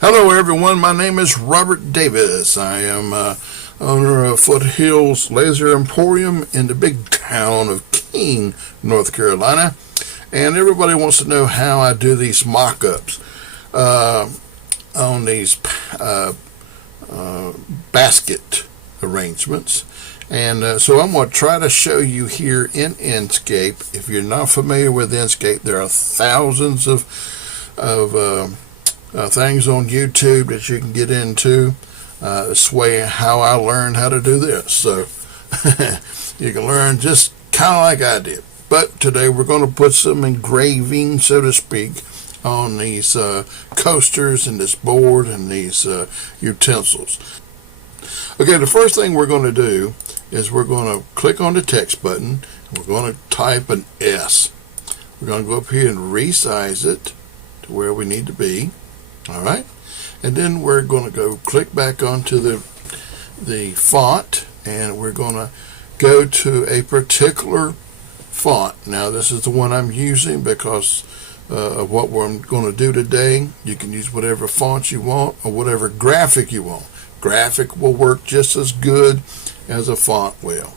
Hello everyone, my name is Robert Davis. I am owner of Foothills Laser Emporium in the big town of King, North Carolina. And everybody wants to know how I do these mock-ups on these basket arrangements. And so I'm going to try to show you here in Inkscape. If you're not familiar with Inkscape, there are thousands of things on YouTube that you can get into. This way how I learned how to do this. So you can learn just kind of like I did. But today we're going to put some engraving, so to speak, on these coasters and this board and these utensils. Okay, the first thing we're going to do is we're going to click on the text button. And we're going to type an S. We're going to go up here and resize it to where we need to be. All right, and then we're going to go click back onto the font, and we're going to go to a particular font. Now this is the one I'm using because of what we're going to do today. You can use whatever font you want or whatever graphic you want. Graphic will work just as good as a font will.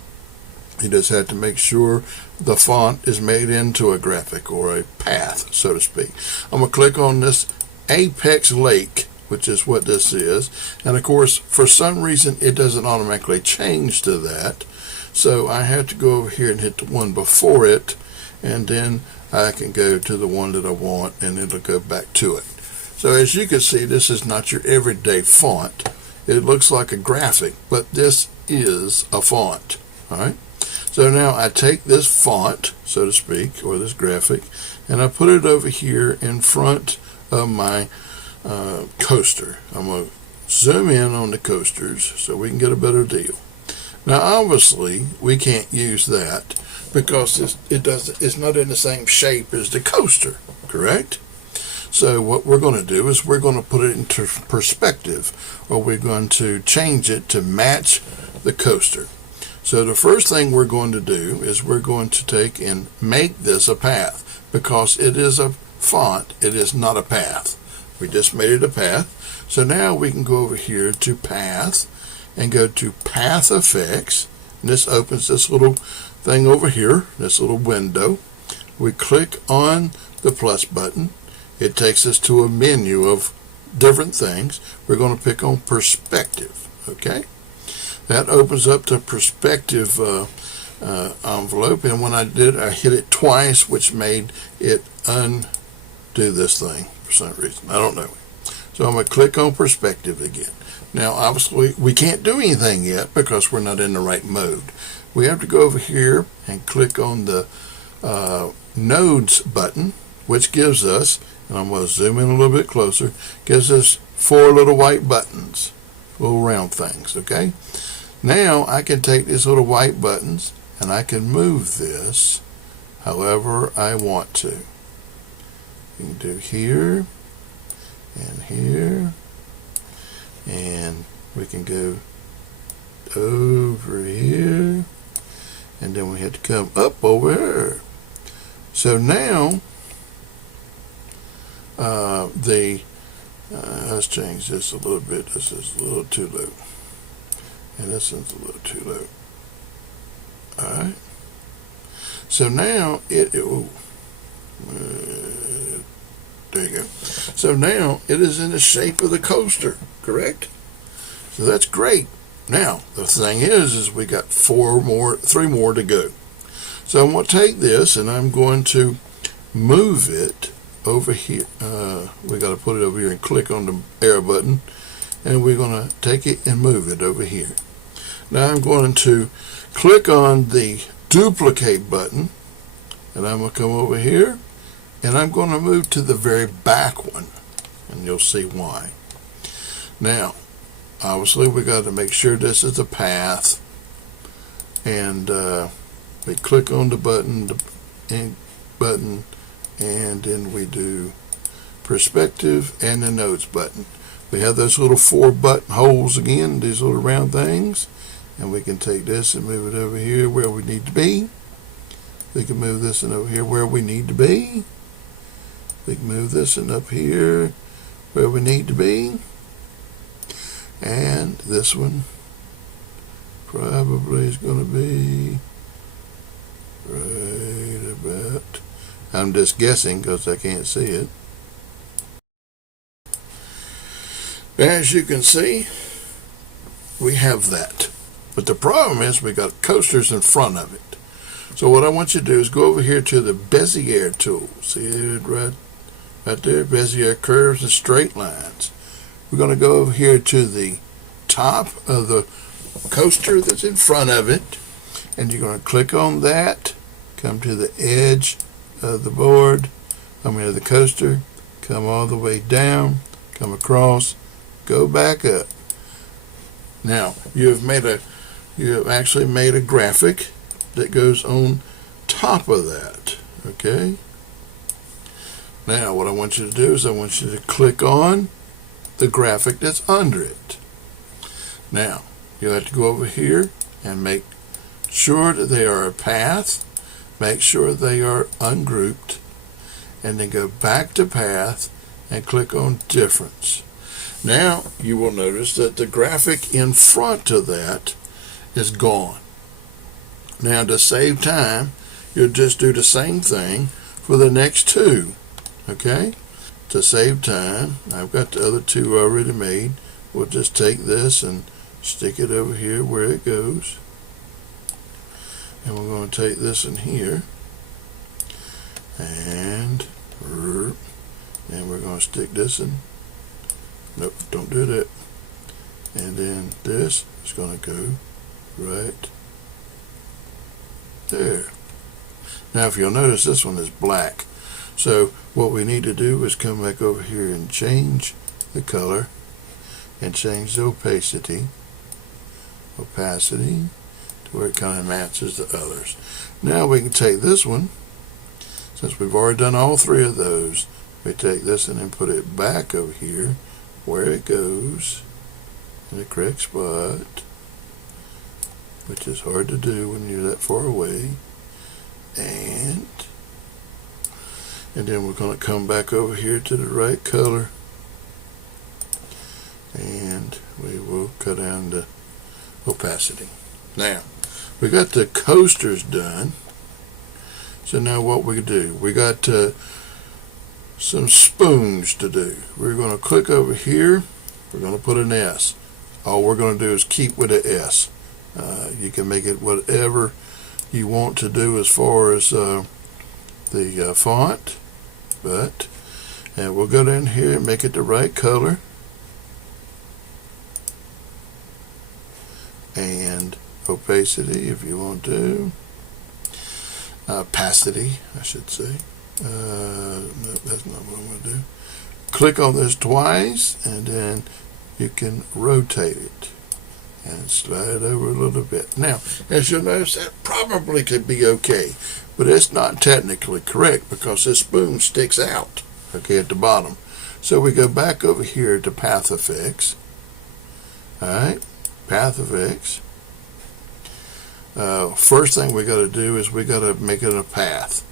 You just have to make sure the font is made into a graphic or a path, so to speak. I'm going to click on this Apex Lake, which is what this is, and of course for some reason it doesn't automatically change to that, so I have to go over here and hit the one before it, and then I can go to the one that I want and it'll go back to it. So as you can see, this is not your everyday font. It looks like a graphic, but this is a font. All right, so now I take this font, so to speak, or this graphic, and I put it over here in front of my coaster. I'm going to zoom in on the coasters so we can get a better deal. Now obviously we can't use that because it's not in the same shape as the coaster, correct? So what we're going to do is we're going to put it into perspective, or we're going to change it to match the coaster. So the first thing we're going to do is we're going to take and make this a path, because it is a font, it is not a path. We just made it a path. So now we can go over here to path and go to path effects, and this opens this little thing over here, this little window. We click on the plus button. It takes us to a menu of different things. We're going to pick on perspective. Okay, that opens up the perspective envelope, and when I did, I hit it twice, which made it undo this thing for some reason. I don't know. So I'm going to click on perspective again. Now obviously we can't do anything yet because we're not in the right mode. We have to go over here and click on the nodes button, which gives us, and I'm going to zoom in a little bit closer, gives us 4 little white buttons, little round things. Okay, now I can take these little white buttons and I can move this however I want to. You can do here and here, and we can go over here, and then we have to come up over here. So now let's change this a little bit. This is a little too low, and this one's a little too low. Alright, so now there you go. So now it is in the shape of the coaster, correct? So that's great. Now the thing is we got 3 more to go. So I'm going to take this and I'm going to move it over here. We got to put it over here and click on the arrow button, and we're going to take it and move it over here. Now I'm going to click on the duplicate button, and I'm going to come over here, and I'm going to move to the very back one, and you'll see why. Now obviously we got to make sure this is a path, and we click on the button, and then we do perspective and the nodes button. We have those little 4 button holes again, these little round things, and we can take this and move it over here where we need to be. We can move this and over here where we need to be. We can move this and up here where we need to be. And this one probably is going to be right about, I'm just guessing because I can't see it. As you can see, we have that. But the problem is we got coasters in front of it. So what I want you to do is go over here to the Bezier tool. See it right there, Bezier curves and straight lines. We're going to go over here to the top of the coaster that's in front of it, and you're going to click on that, come to the edge of the board, of the coaster, come all the way down, come across, go back up. Now you have actually made a graphic that goes on top of that. Okay. Now what I want you to do is I want you to click on the graphic that's under it. Now you have to go over here and make sure that they are a path, make sure they are ungrouped, and then go back to path and click on difference. Now you will notice that the graphic in front of that is gone. Now to save time, you'll just do the same thing for the next two. Okay? To save time, I've got the other two already made. We'll just take this and stick it over here where it goes. And we're going to take this in here. And we're going to stick this in. Nope, don't do that. And then this is going to go right there. Now if you'll notice, this one is black. So what we need to do is come back over here and change the color and change the opacity to where it kind of matches the others. Now we can take this one, since we've already done all three of those, we take this and then put it back over here where it goes in the correct spot, which is hard to do when you're that far away. And then we're going to come back over here to the right color, and we will cut down the opacity. Now we got the coasters done. So now what we do, we got some spoons to do. We're going to click over here, we're going to put an S. All we're going to do is keep with the S. You can make it whatever you want to do as far as the font, and we'll go down here and make it the right color, and opacity if you want to, opacity I should say. No, that's not what I'm going to do. Click on this twice, and then you can rotate it and slide it over a little bit. Now, as you'll notice, that probably could be okay, but it's not technically correct because this spoon sticks out, okay, at the bottom. So we go back over here to Path Effects. Alright, Path Effects. First thing we got to do is we got to make it a path,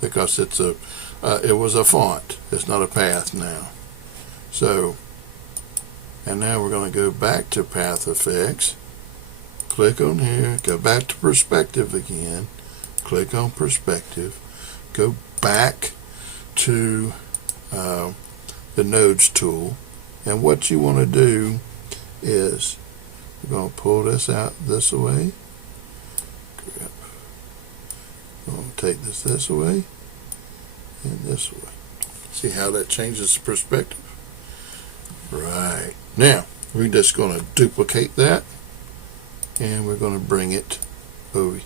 because it's it was a font. It's not a path now. So, and now we're going to go back to Path Effects, click on here, go back to Perspective again, click on Perspective, go back to the Nodes tool, and what you want to do is we're going to pull this out this way, we're going to take this way and this way. See how that changes the perspective? Right. Now, we're just going to duplicate that, and we're going to bring it over.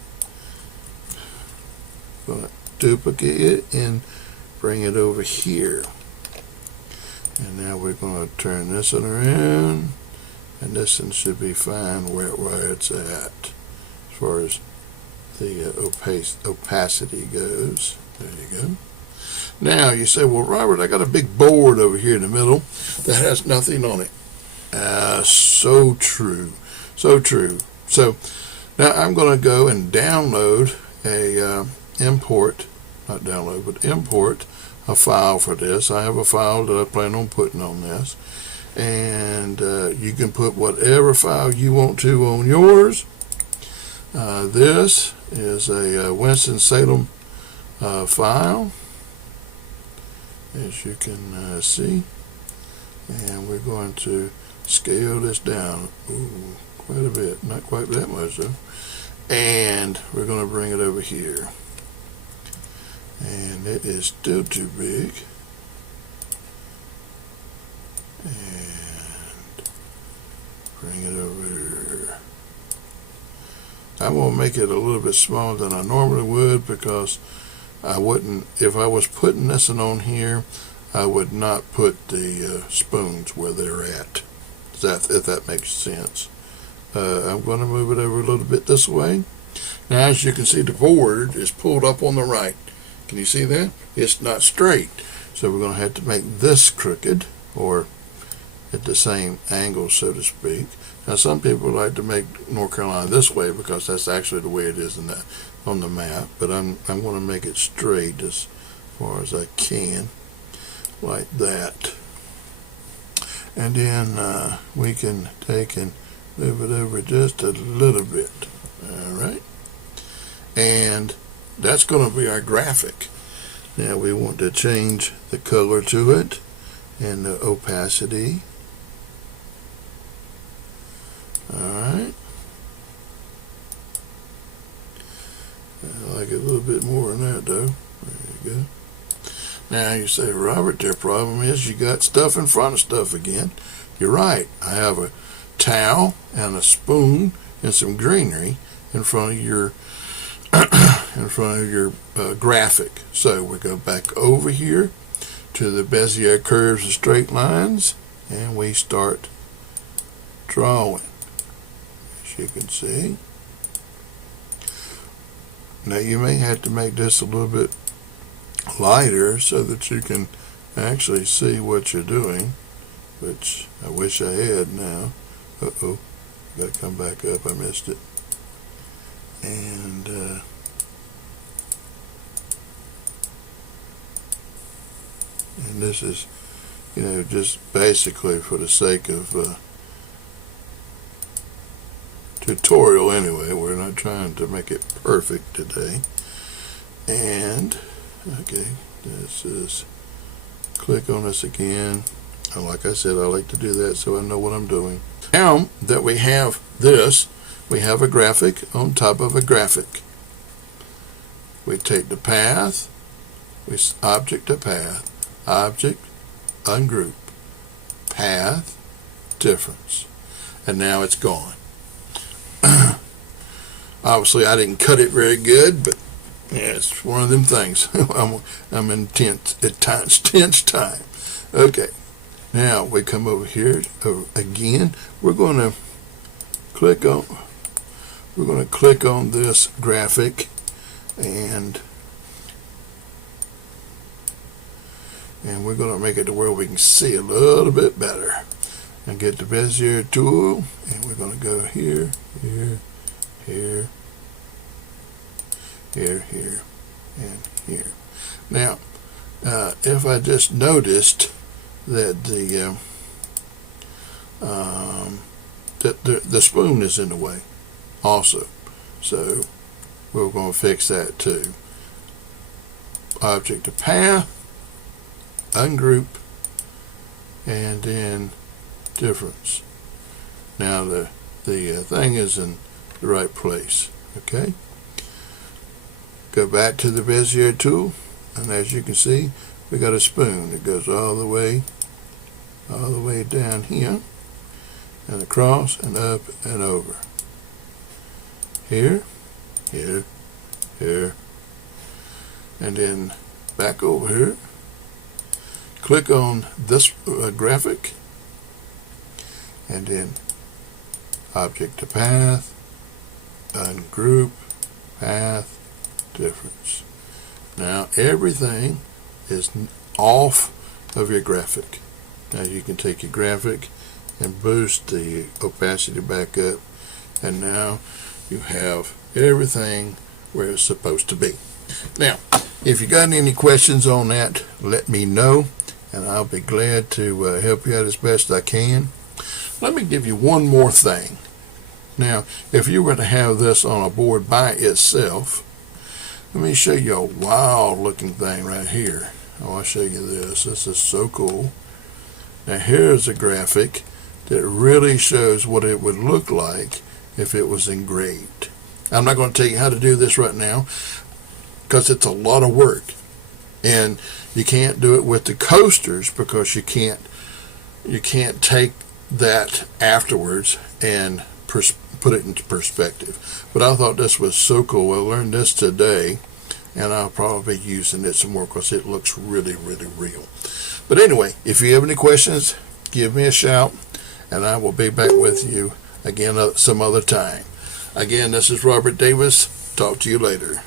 Going to duplicate it and bring it over here. And now we're going to turn this one around, and this one should be fine where it's at as far as the opacity goes. There you go. Now you say, well, Robert, I got a big board over here in the middle that has nothing on it. So true. So true. So now I'm going to go and download import a file for this. I have a file that I plan on putting on this, and you can put whatever file you want to on yours. This is a Winston-Salem file, as you can see, and we're going to scale this down quite a bit, not quite that much though, and we're going to bring it over here, and it is still too big, and bring it over here. I will make it a little bit smaller than I normally would, because I wouldn't, if I was putting this one on here, I would not put the spoons where they're at. If that makes sense. I'm going to move it over a little bit this way. Now, as you can see, the board is pulled up on the right. Can you see that? It's not straight. So we're going to have to make this crooked, or at the same angle, so to speak. Now, some people like to make North Carolina this way because that's actually the way it is on the map. But I'm going to make it straight as far as I can, like that. And then we can take and move it over just a little bit. All right. And that's going to be our graphic. Now we want to change the color to it and the opacity. All right. I like it a little bit more than that though. There you go. Now you say, Robert, their problem is you got stuff in front of stuff again. You're right. I have a towel and a spoon and some greenery in front of your graphic. So we go back over here to the Bezier curves and straight lines, and we start drawing, as you can see. Now you may have to make this a little bit lighter so that you can actually see what you're doing, which I wish I had now. Got to come back up. I missed it. And this is, just basically for the sake of tutorial anyway. We're not trying to make it perfect today. And okay, this is, click on this again. And like I said, I like to do that so I know what I'm doing. Now that we have this, we have a graphic on top of a graphic. We take the path, we object to path, object, ungroup, path, difference. And now it's gone. Obviously I didn't cut it very good, but yeah, it's one of them things. I'm in tense time. Okay, now we come over here again. We're going to click on this graphic, and we're going to make it to where we can see a little bit better. And get the Bezier tool, and we're going to go here, here, here, here, here, and here. Now, if I just noticed that the spoon is in the way also, so we're going to fix that too. Object to path, ungroup, and then difference. Now the thing is in the right place. Okay, go back to the Bezier tool, and as you can see, we got a spoon that goes all the way down here and across and up and over, here, here, here, and then back over here. Click on this graphic, and then object to path, ungroup, path, difference. Now everything is off of your graphic. Now you can take your graphic and boost the opacity back up, and now you have everything where it's supposed to be. Now If you got any questions on that, let me know, and I'll be glad to help you out as best I can. Let me give you one more thing. Now, if you were to have this on a board by itself, let me show you a wild looking thing right here. I'll show you this. This is so cool. Now here's a graphic that really shows what it would look like if it was engraved. I'm not going to tell you how to do this right now because it's a lot of work, and you can't do it with the coasters because you can't take that afterwards and put it into perspective. But I thought this was so cool. I learned this today, and I'll probably be using it some more because it looks really, really real. But anyway, if you have any questions, give me a shout, and I will be back with you again some other time. Again, this is Robert Davis. Talk to you later.